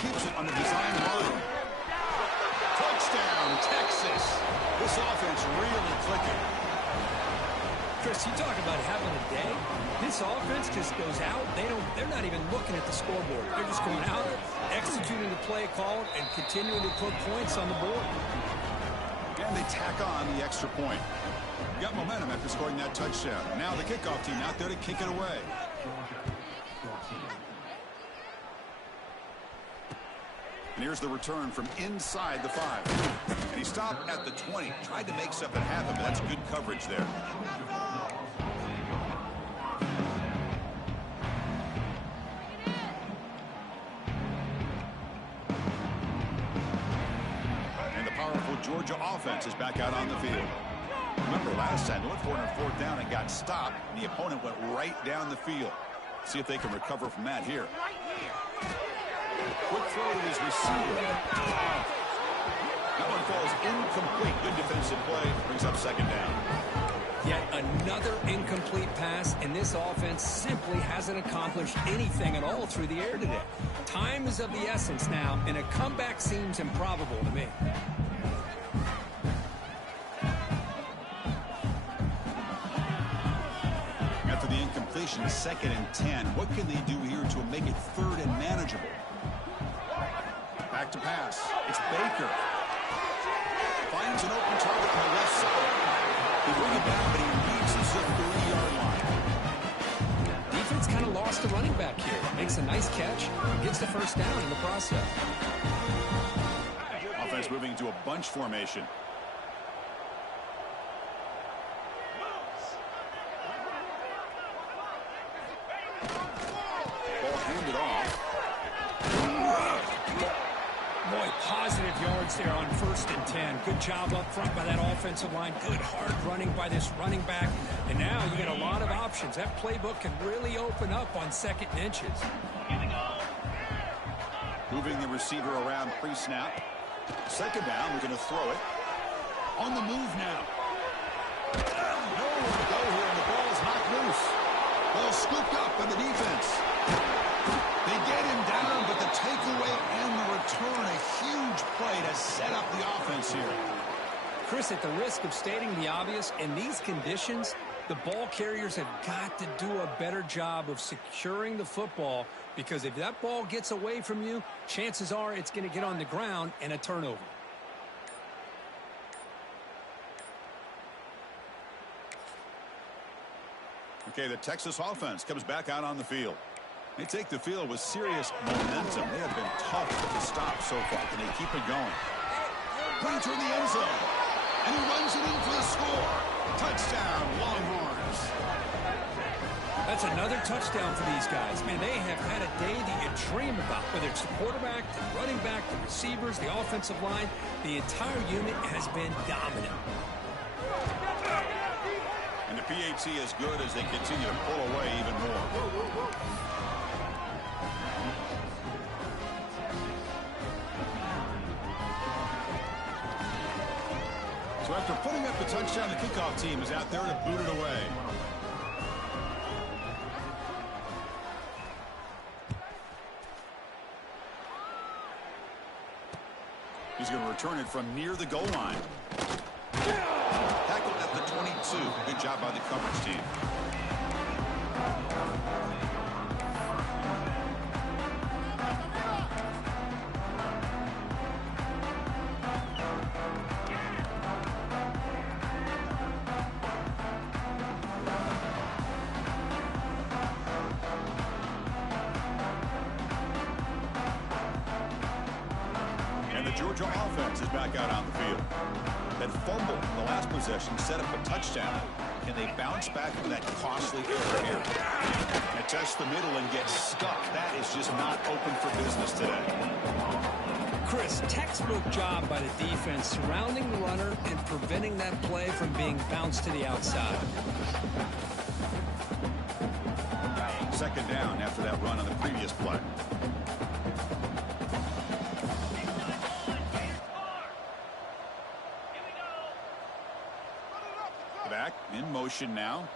Keeps it on the design run. Touchdown, Texas. This offense really clicking. Chris, you talk about having a day. This offense just goes out. They're not even looking at the scoreboard. They're just going out, executing the play call, and continuing to put points on the board. And they tack on the extra point. Got momentum after scoring that touchdown. Now the kickoff team out there to kick it away. And here's the return from inside the 5. And he stopped at the 20. Tried to make something happen, but that's good coverage there. And the powerful Georgia offense is back out on the field. Remember last time, they went for it on 4th down and got stopped, and the opponent went right down the field. See if they can recover from that here. Quick throw to his receiver. That one falls incomplete. Good defensive play. Brings up 2nd down. Yet another incomplete pass, and this offense simply hasn't accomplished anything at all through the air today. Time is of the essence now, and a comeback seems improbable to me. After the incompletion, 2nd and 10. What can they do here to make it 3rd and manageable? Back to pass. It's Baker. Finds an open target on the left side. They bring it down, but he reaches the 3-yard line. Defense kind of lost the running back here. Makes a nice catch, gets the first down in the process. Offense moving to a bunch formation. Ball handed off. Boy, positive yards there on 1st and 10. Good job up front by that offensive line. Good hard running by this running back. And now you get a lot of options. That playbook can really open up on 2nd and inches. Moving the receiver around pre-snap. 2nd down, we're going to throw it. On the move now. Nowhere to go here, and the ball is knocked loose. Ball scooped up by the defense. They get him down, but the takeaway and the return, a huge play to set up the offense here. Chris, at the risk of stating the obvious, in these conditions, the ball carriers have got to do a better job of securing the football, because if that ball gets away from you, chances are it's going to get on the ground and a turnover. Okay, the Texas offense comes back out on the field. They take the field with serious momentum. They have been tough to stop so far. Can they keep it going? Right toward the end zone. And he runs it in for the score. Touchdown, Longhorns. That's another touchdown for these guys. Man, they have had a day that you dream about. Whether it's the quarterback, the running back, the receivers, the offensive line, the entire unit has been dominant. And the PAT is good as they continue to pull away even more. So after putting up the touchdown, the kickoff team is out there to boot it away. He's going to return it from near the goal line. Tackled at the 22. Good job by the coverage team. Georgia offense is back out on the field. That fumble in the last possession set up a touchdown. Can they bounce back from that costly error here? And test the middle and get stuck. That is just not open for business today. Chris, textbook job by the defense surrounding the runner and preventing that play from being bounced to the outside. Second down after that run on the previous play. Back in motion now.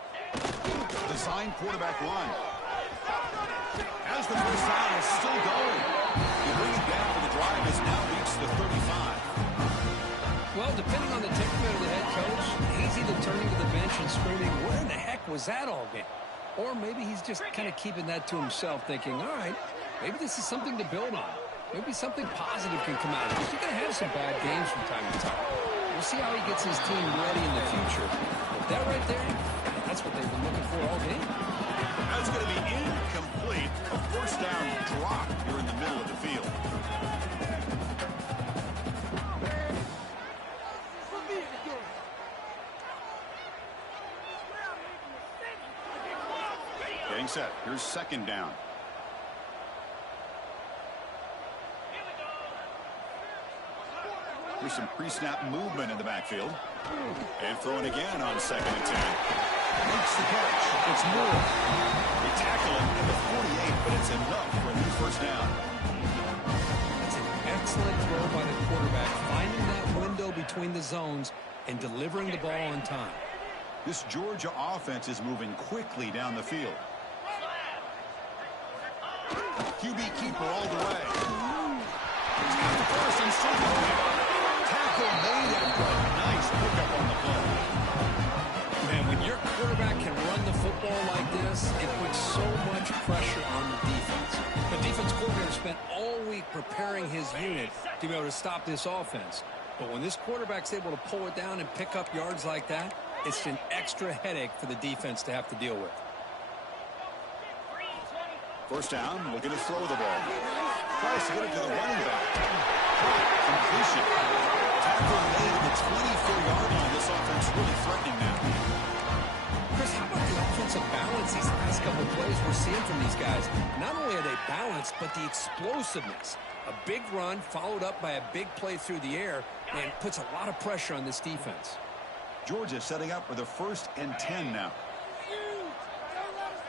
Design quarterback run. As the first down is still going. You bring it down for the drive has now reached the 35. Well, depending on the temperament of the head coach, he's either turning to the bench and screaming, where in the heck was that all game? Or maybe he's just kind of keeping that to himself, thinking, all right, maybe this is something to build on. Maybe something positive can come out of this. You're going to have some bad games from time to time. We'll see how he gets his team ready in the future. But that right there, that's what they've been looking for all game. That's going to be incomplete. A first down drop here in the middle of the field. Getting set. Here's second down. There's some pre-snap movement in the backfield. And throwing again on 2nd and 10. Makes the catch. It's Moore. They tackle him at the 48, but it's enough for a new first down. It's an excellent throw by the quarterback, finding that window between the zones and delivering the ball on time. This Georgia offense is moving quickly down the field. QB keeper all the way. He's got the first and still going. Tackle made after a nice pickup on the play. Man, when your quarterback can run the football like this, it puts so much pressure on the defense. The defense coordinator spent all week preparing his unit to be able to stop this offense. But when this quarterback's able to pull it down and pick up yards like that, it's an extra headache for the defense to have to deal with. First down, looking to throw the ball. Tries to get it to the running back. Completion. Tackle made at the 24-yard line. This offense really threatening now. Chris, how about the offensive balance these last couple of plays we're seeing from these guys? Not only are they balanced, but the explosiveness. A big run followed up by a big play through the air, and puts a lot of pressure on this defense. Georgia setting up for the 1st and 10 now.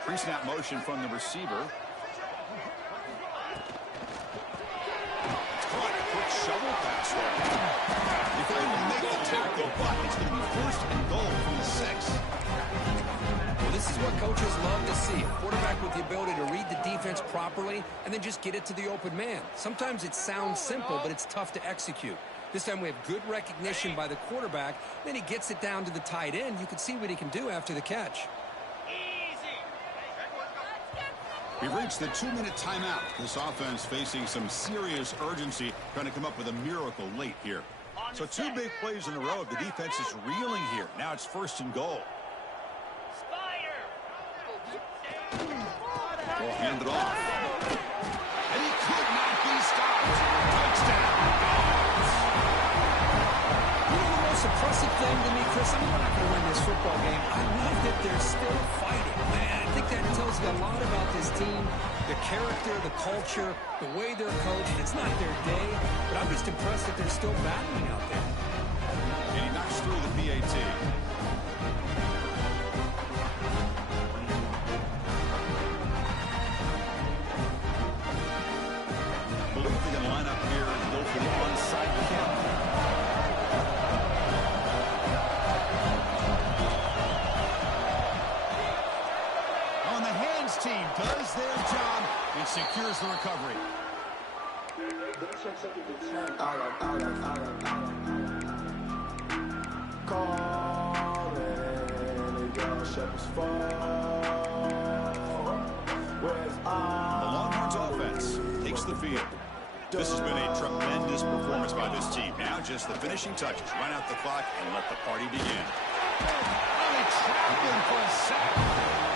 Pre-snap motion from the receiver. Shovel pass there. If they will make the tackle, but it's going to be 1st and goal from the 6. Well, this is what coaches love to see. A quarterback with the ability to read the defense properly and then just get it to the open man. Sometimes it sounds simple, but it's tough to execute. This time we have good recognition by the quarterback. Then he gets it down to the tight end. You can see what he can do after the catch. We've reached the 2-minute timeout. This offense facing some serious urgency, trying to come up with a miracle late here. So 2 big plays in a row. The defense is reeling here. Now it's 1st and goal. Ball handed off. And he could not be stopped. Touchdown. You know the most impressive thing to me, Chris? I mean, we're not going to win this football game. I love that they're still fighting, man. I think that tells you a lot about this team, the character, the culture, the way they're coached. It's not their day, but I'm just impressed that they're still battling out there. And he knocks through the PAT. Believe they're going to line up here and go for the onside kick. There's the recovery. The Longhorns offense takes the field. This has been a tremendous performance by this team. Now just the finishing touches. Run out the clock and let the party begin. They trapped him for a sack.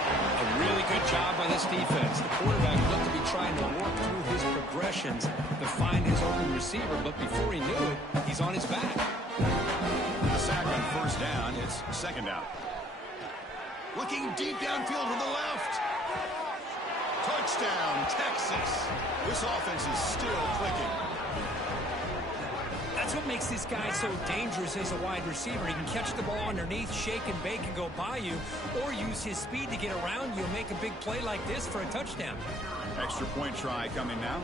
A really good job by this defense. The quarterback looked to be trying to work through his progressions to find his open receiver, but before he knew it, he's on his back. The sack on first down. It's second down. Looking deep downfield to the left. Touchdown, Texas. This offense is still clicking. That's what makes this guy so dangerous as a wide receiver. He can catch the ball underneath, shake and bake and go by you, or use his speed to get around you and make a big play like this for a touchdown. Extra point try coming now.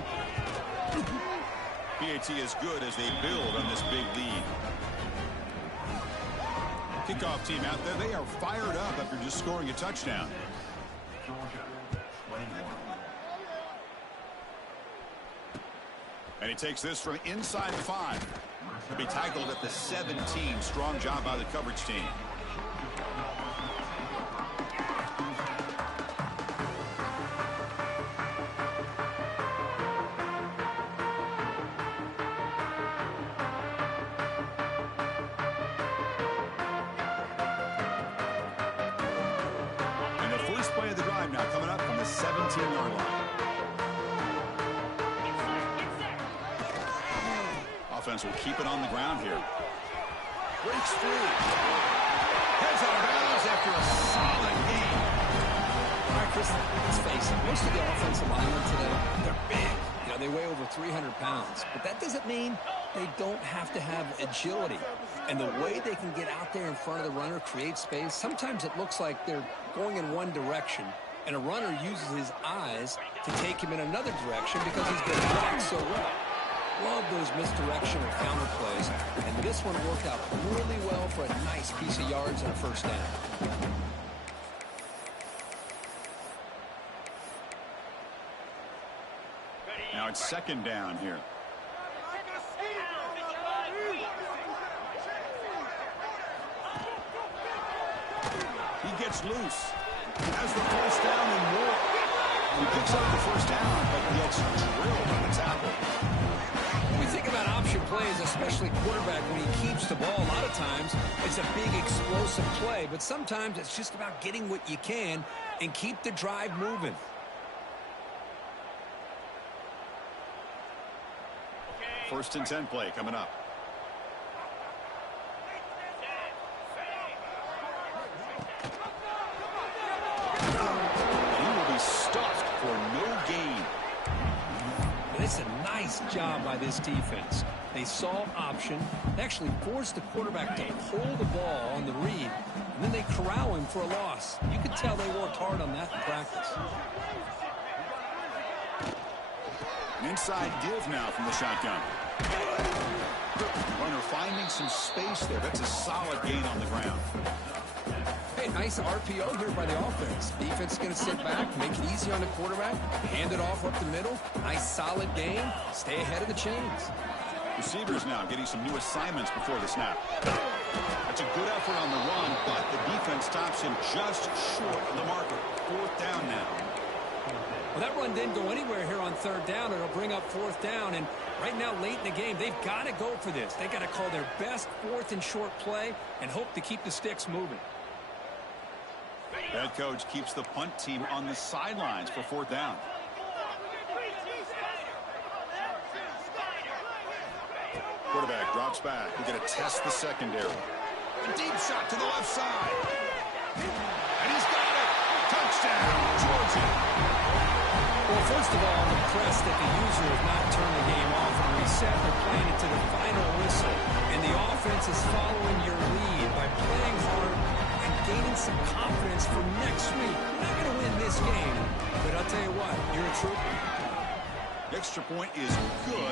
PAT is good as they build on this big lead. Kickoff team out there, they are fired up after just scoring a touchdown. And he takes this from inside the 5. He'll be tackled at the 17. Strong job by the coverage team. And the first play of the drive now coming up from the 17-yard line. Offense will keep it on the ground here. Breaks free. Heads out of bounds after a solid game. All right, Chris, let's face it. Most of the offensive linemen today, they're big. You know, they weigh over 300 pounds. But that doesn't mean they don't have to have agility. And the way they can get out there in front of the runner, create space, sometimes it looks like they're going in one direction, and a runner uses his eyes to take him in another direction because he's been blocked so well. Love those misdirection or counter plays, and this one worked out really well for a nice piece of yards and a first down. Now it's second down here. He gets loose. Has the first down and more. He picks up the first down, but gets drilled on the tackle. We think about option plays, especially quarterback, when he keeps the ball. A lot of times, it's a big explosive play, but sometimes it's just about getting what you can and keep the drive moving. First and 10 play coming up. He will be stuffed for no gain. And it's a nice job by this defense. They saw option. They actually forced the quarterback to hold the ball on the read, and then they corral him for a loss. You could tell they worked hard on that in practice. An inside give now from the shotgun. Runner finding some space there. That's a solid gain on the ground. Hey, nice RPO here by the offense. Defense is going to sit back, make it easy on the quarterback, hand it off up the middle. Nice solid gain. Stay ahead of the chains. Receivers now getting some new assignments before the snap. That's a good effort on the run, but the defense stops him just short of the marker. Fourth down now. Well, that run didn't go anywhere here on third down. It'll bring up fourth down, and right now, late in the game, they've got to go for this. They've got to call their best fourth and short play and hope to keep the sticks moving. Head coach keeps the punt team on the sidelines for fourth down. Quarterback drops back. We're going to test the secondary. A deep shot to the left side. And he's got it. Touchdown, Georgia. Well, first of all, I'm impressed that the user has not turned the game off and reset. They're playing it to the final whistle. And the offense is following your lead by playing hard and gaining some confidence for next week. You're not going to win this game, but I'll tell you what, you're a trooper. Extra point is good.